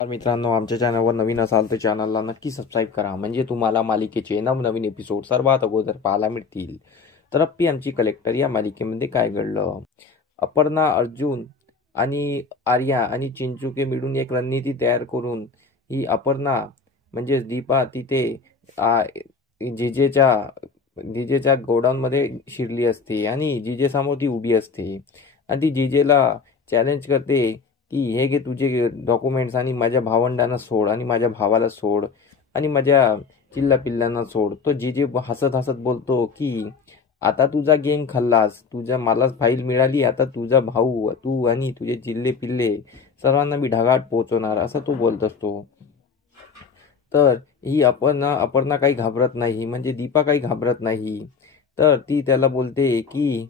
तर मित्रांनो, आमच्या चॅनलवर नवीन असाल तर चॅनलला नक्की सबस्क्राईब करा, म्हणजे तुम्हाला मालिकेचे नवनवीन एपिसोड सर्वात अगोदर पाहायला मिळतील. तर अप्पी आमची कलेक्टर या मालिकेमध्ये काय घडलं? अपर्णा, अर्जुन आणि आर्या आणि चिंचुके मिळून एक रणनीती तयार करून ही अपर्णा म्हणजेच दीपा तिथे आ, जिजेच्या जिजेच्या गोडाऊनमध्ये शिरली असते आणि जिजेसमोर ती उभी असते आणि ती जिजेला चॅलेंज करते की हे घे तुझे डॉक्युमेंट्स आणि माझ्या भावंडांना सोड आणि माझ्या भावाला सोड आणि माझ्या चिल्ला पिल्लांना सोड. तो जीजे हसत हसत बोलतो की आता तुझा गेम खाल्लास, तुझ्या मला फाईल मिळाली, आता तुझा भाऊ, तू आणि तुझे चिल्ले पिल्ले सर्वांना मी ढगात पोहोचवणार, असं तो बोलत असतो. तर ही अपर्णा काही घाबरत नाही, म्हणजे दीपा काही घाबरत नाही. तर ती त्याला बोलते की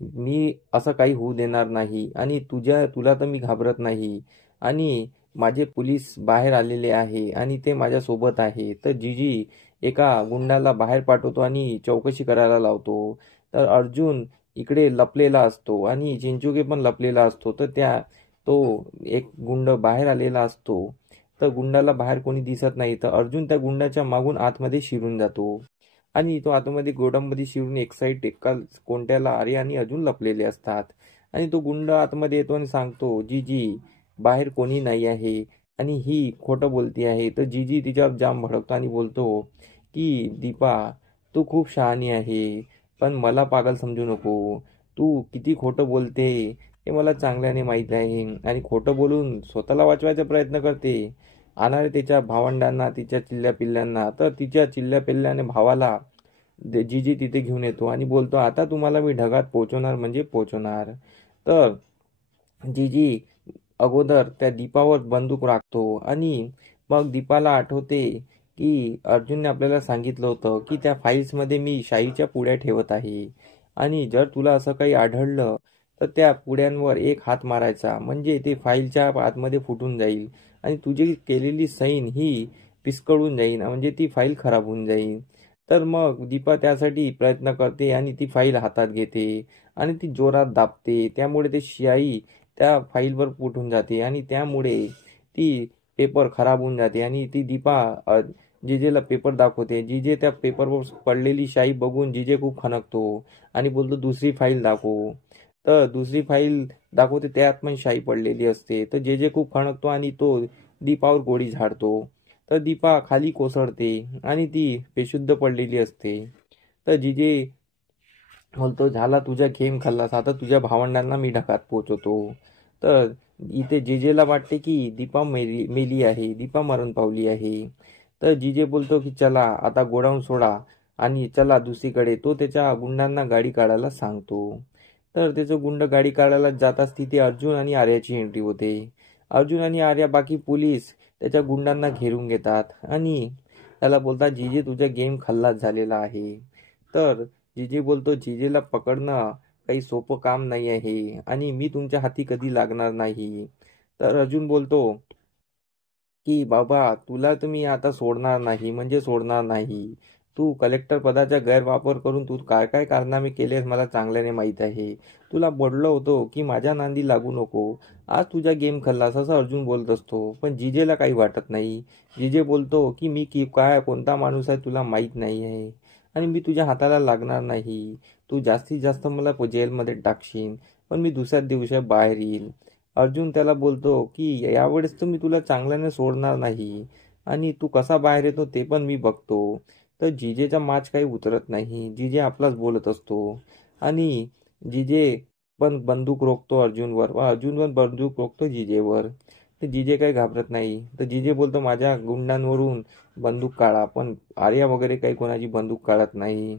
मी असं काही होऊ देणार नाही आणि तुला तर मी घाबरत नाही आणि माझे पोलीस बाहेर आलेले आहे आणि ते माझ्या सोबत आहे. तर जीजी एका गुंडाला बाहेर पाठवतो आणि चौकशी करायला लावतो. तर अर्जुन इकडे लपलेला असतो आणि चिंचुके पण लपलेला असतो. तर तो एक गुंड बाहेर आलेला असतो. तर गुंडाला बाहेर कोणी दिसत नाही, तर अर्जुन त्या गुंडाच्या मागून आतमध्ये शिरून जातो आणि तो आतमध्ये गोडाऊनमध्ये शिरून एक साईड एका कोणत्याला आर्या आणि अर्जुन लपलेले असतात आणि तो गुंड आतमध्ये येतो आणि सांगतो जीजी बाहेर कोणी नाही आहे आणि ही खोटं बोलती आहे. तर जीजी तिच्यावर जाम भडकतो आणि बोलतो की दीपा, तू खूप शहाणी आहे, पण मला पागल समजू नको. तू किती खोटं बोलते हे मला चांगल्याने माहीत आहे आणि खोटं बोलून स्वतःला वाचवायचा प्रयत्न करते. आणणारे तिच्या भावंडांना, तिच्या चिल्ल्या पिल्ल्यांना. तर तिच्या चिल्ल्या पिल्ल्याने भावाला जीजी तिथे घेऊन येतो आणि बोलतो आता तुम्हाला मी ढगात पोहोचवणार म्हणजे पोहोचवणार. तर जीजी अगोदर त्या दीपावर बंदूक राखतो आणि मग दीपाला आठवते की अर्जुनने आपल्याला सांगितलं होतं की त्या फाईल्समध्ये मी शाईच्या पुड्या ठेवत आहे आणि जर तुला असं काही आढळलं तर त्या पुड्यांवर एक हात मारायचा, म्हणजे ते फाईलच्या आतमध्ये फुटून जाईल आणि तुझी केलेली सैन ही पिस्कळून जाईल, म्हणजे ती फाईल खराब होऊन जाईल. तर मग दीपा त्यासाठी प्रयत्न करते आणि ती फाईल हातात घेते आणि ती जोरात दाबते, त्यामुळे ते शाई त्या फाईलवर फुटून जाते आणि त्यामुळे ती पेपर खराब होऊन जाते आणि ती दीपा जिजेला पेपर दाखवते. जिजे त्या पेपरवर पडलेली शाई बघून जिजे खूप खणकतो आणि बोलतो दुसरी फाईल दाखव. तर दुसरी फाईल दाखवते, त्यात पण शाई पडलेली असते. तर जे खूप खणकतो आणि तो दीपावर गोळी झाडतो. तर दीपा खाली कोसळते आणि ती बेशुद्ध पडलेली असते. तर जिजे बोलतो झाला तुझ्या गेम खाल्लास, आता तुझ्या भावंडांना मी ढगात पोचवतो. तर इथे जिजेला वाटते की दीपा मेली आहे, दीपा मरण पावली आहे. तर जिजे बोलतो की चला आता गोडाऊन सोडा आणि चला दुसरीकडे. तो त्याच्या गुंडांना गाडी काढायला सांगतो. तर त्याचं गुंड गाडी काढायला जाताच तिथे अर्जुन आणि आर्याची एंट्री होते. अर्जुन आणि आर्या बाकी पोलीस त्याच्या गुंडांना घेरून घेतात आणि त्याला बोलतात जीजे तुझा गेम खल्लास झालेला आहे. तर जीजे बोलतो जीजेला पकडणं काही सोपं काम नाही आहे आणि मी तुमच्या हाती कधी लागणार नाही. तर अर्जुन बोलतो की बाबा तुला तर मी आता सोडणार नाही, म्हणजे सोडणार नाही. तू कलेक्टर पदाचा गैरवापर करून तू काय काय कारनामे केलेस मला चांगल्याने माहीत आहे. तुला बोललो होतो की माझ्या नांदी लागू नको, आज तुझा गेम खाल्लास, असं अर्जुन बोलत असतो. पण जिजेला काही वाटत नाही. जिजे बोलतो की मी काय कोणता माणूस आहे तुला माहीत नाही आहे आणि मी तुझ्या हाताला लागणार नाही. तू जास्तीत जास्त मला जेलमध्ये टाकशील, पण मी दुसऱ्या दिवशी बाहेर येईल. अर्जुन त्याला बोलतो की यावेळेस तर मी तुला चांगल्याने सोडणार नाही आणि तू कसा बाहेर येतो ते पण मी बघतो. तर जिजेचा माच काही उतरत नाही. जिजे आपलाच बोलत असतो आणि जिजे पण बंदूक रोखतो अर्जुनवर व अर्जुन पण बंदूक रोखतो जिजेवर. तर जिजे काही घाबरत नाही. तर जिजे बोलतो माझ्या गुंडांवरून बंदूक काढा, पण आर्या वगैरे काही कोणाची बंदूक काढत नाही.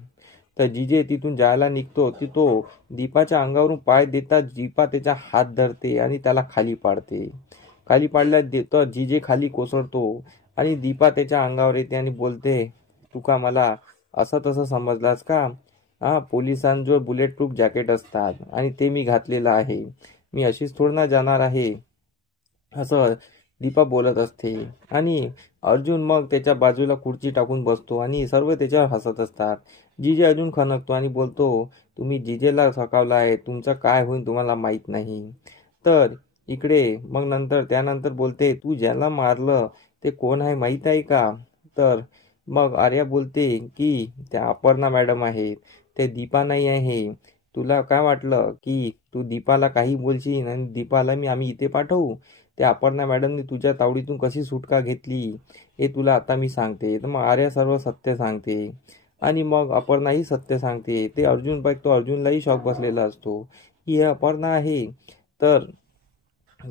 तर जिजे तिथून जायला निघतो की तो दीपाच्या अंगावरून पाय देतात. दीपा त्याचा हात धरते आणि त्याला खाली पाडते. खाली पाडल्या तर जिजे खाली कोसळतो आणि दीपा त्याच्या अंगावर येते आणि बोलते तू का मला असं तसं समजलास का? हा, पोलिसांजवळ बुलेट प्रूफ जॅकेट असतात आणि ते मी घातलेलं आहे. मी अशीच थोडी ना जाणार आहे, असं दीपा बोलत असते. आणि अर्जुन मग त्याच्या बाजूला खुर्ची टाकून बसतो आणि सर्व त्याच्यावर हसत असतात. जिजे अजून खणकतो आणि बोलतो तुम्ही जिजेला सकावला आहे, तुमचं काय होईल तुम्हाला माहीत नाही. तर इकडे मग त्यानंतर बोलते, तू ज्याला मारलं ते कोण आहे माहीत आहे का? तर मग आर्या बोलते की त्या अपर्णा मॅडम आहेत, ते दीपा नाही आहे. तुला काय वाटलं की तू दीपाला काही बोलशील आणि दीपाला आम्ही इथे पाठवू? त्या अपर्णा मॅडमने तुझ्या तावडीतून कशी सुटका घेतली हे तुला आता मी सांगते. तर मग आर्या सर्व सत्य सांगते आणि मग अपर्णाही सत्य सांगते. ते अर्जुनलाही शॉक बसलेला असतो की हे अपर्णा आहे. तर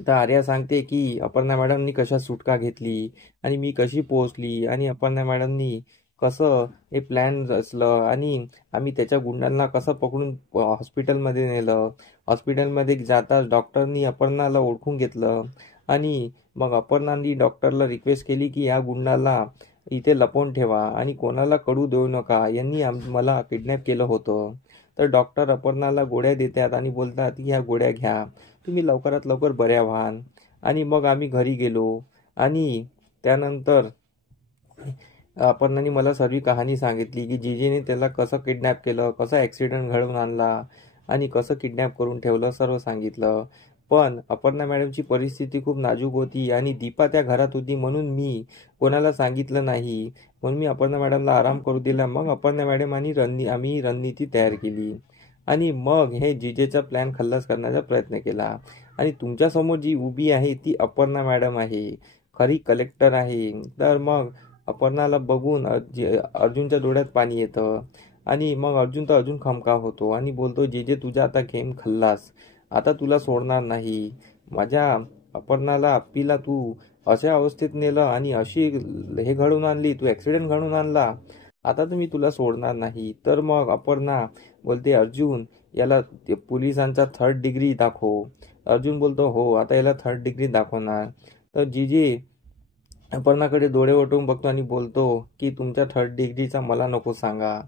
आर्या सांगते की अपर्णा मॅडमनी कशा सुटका घेतली आणि मी कशी पोहोचली आणि अपर्णा मॅडमनी कसं हे प्लॅन रचलं आणि आम्ही त्याच्या गुंडांना कसं पकडून हॉस्पिटलमध्ये नेलं. हॉस्पिटलमध्ये जाताच डॉक्टरनी अपर्णाला ओळखून घेतलं आणि मग अपर्णांनी डॉक्टरला रिक्वेस्ट केली की या गुंडाला इथे लपवून ठेवा आणि कोणाला कळू देऊ नका, यांनी मला किडनॅप केलं होतं. तर डॉक्टर अपर्णाला गोळ्या देतात आणि बोलतात की ह्या गोळ्या घ्या, तुम्ही लवकरात लवकर बऱ्या व्हाल. आणि मग आम्ही घरी गेलो आणि त्यानंतर अपर्णाने मला सर्व कहाणी सांगितली की जीजेने त्याला कसं किडनॅप केलं, कसा ॲक्सिडेंट घडवून आणला आणि कसं किडनॅप करून ठेवलं, सर्व सांगितलं. पण अपर्णा मॅडमची परिस्थिती खूप नाजूक होती आणि दीपा त्या घरात होती म्हणून मी कोणाला सांगितलं नाही. म्हणून मी अपर्णा मॅडमला आराम करू दिला. मग अपर्णा मॅडम आणि आम्ही रणनीती तयार केली आणि मग हे जीजेचा प्लॅन खल्लास करण्याचा प्रयत्न केला. आणि तुमच्यासमोर जी उभी आहे ती अपर्णा मॅडम आहे, खरी कलेक्टर आहे. तर मग अपर्णाला बघून अर्जुनच्या डोळ्यात पाणी येतं आणि मग अजून खमका होतो आणि बोलतो, जे तुझा आता गेम खल्लास, आता तुला सोडणार नाही. माझ्या अपर्णाला अप्पीला तू अशा अवस्थेत नेलं आणि अशी हे घडवून आणली, तू ॲक्सिडेंट घडवून आणला, आता तर मी तुला सोडणार नाही. तर मग अपर्णा बोलते, अर्जुन याला पोलिसांचा 3rd डिग्री दाखव. अर्जुन बोलतो, हो आता याला 3rd डिग्री दाखवणार. तर जीजे अपर्णाकडे डोळे वटवून बघतो आणि बोलतो की तुमच्या 3rd डिग्रीचा मला नको सांगा,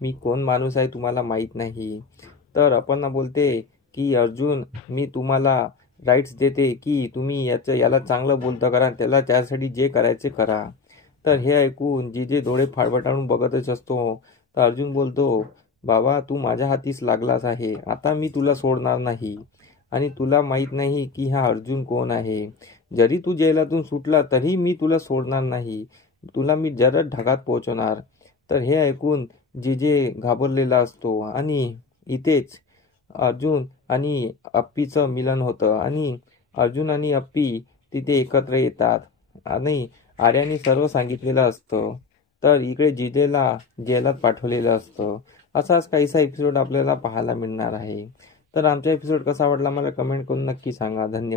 मी कोण माणूस आहे तुम्हाला माहीत नाही. तर अपर्णा बोलते की अर्जुन, मी तुम्हाला राईट्स देते की तुम्ही याला चांगलं बोलतं करा, त्याला त्यासाठी जे करायचे करा. तर हे ऐकून जीजे डोळे फाडफाडावून बघतच असतो. तर अर्जुन बोलतो, बाबा तू माझ्या हातीस लागलास आहे, आता मी तुला सोडणार नाही आणि तुला माहीत नाही की हा अर्जुन कोण आहे. जरी तू जेलातून सुटला तरी मी तुला सोडणार नाही, तुला मी जरा ढगात पोहोचवणार. तर हे ऐकून जीजे घाबरलेला असतो आणि इथेच अर्जुन आणि अप्पीचं मिलन होतं आणि अर्जुन आणि अप्पी तिथे एकत्र येतात आणि आर्याने सर्व सांगितलेलं असतं. तर इकडे जीजेला जेलात पाठवलेलं असतं. असाच काहीसा एपिसोड आपल्याला पाहायला मिळणार आहे. तर आमचा एपिसोड कसा वाटला मला कमेंट करून नक्की सांगा. धन्यवाद.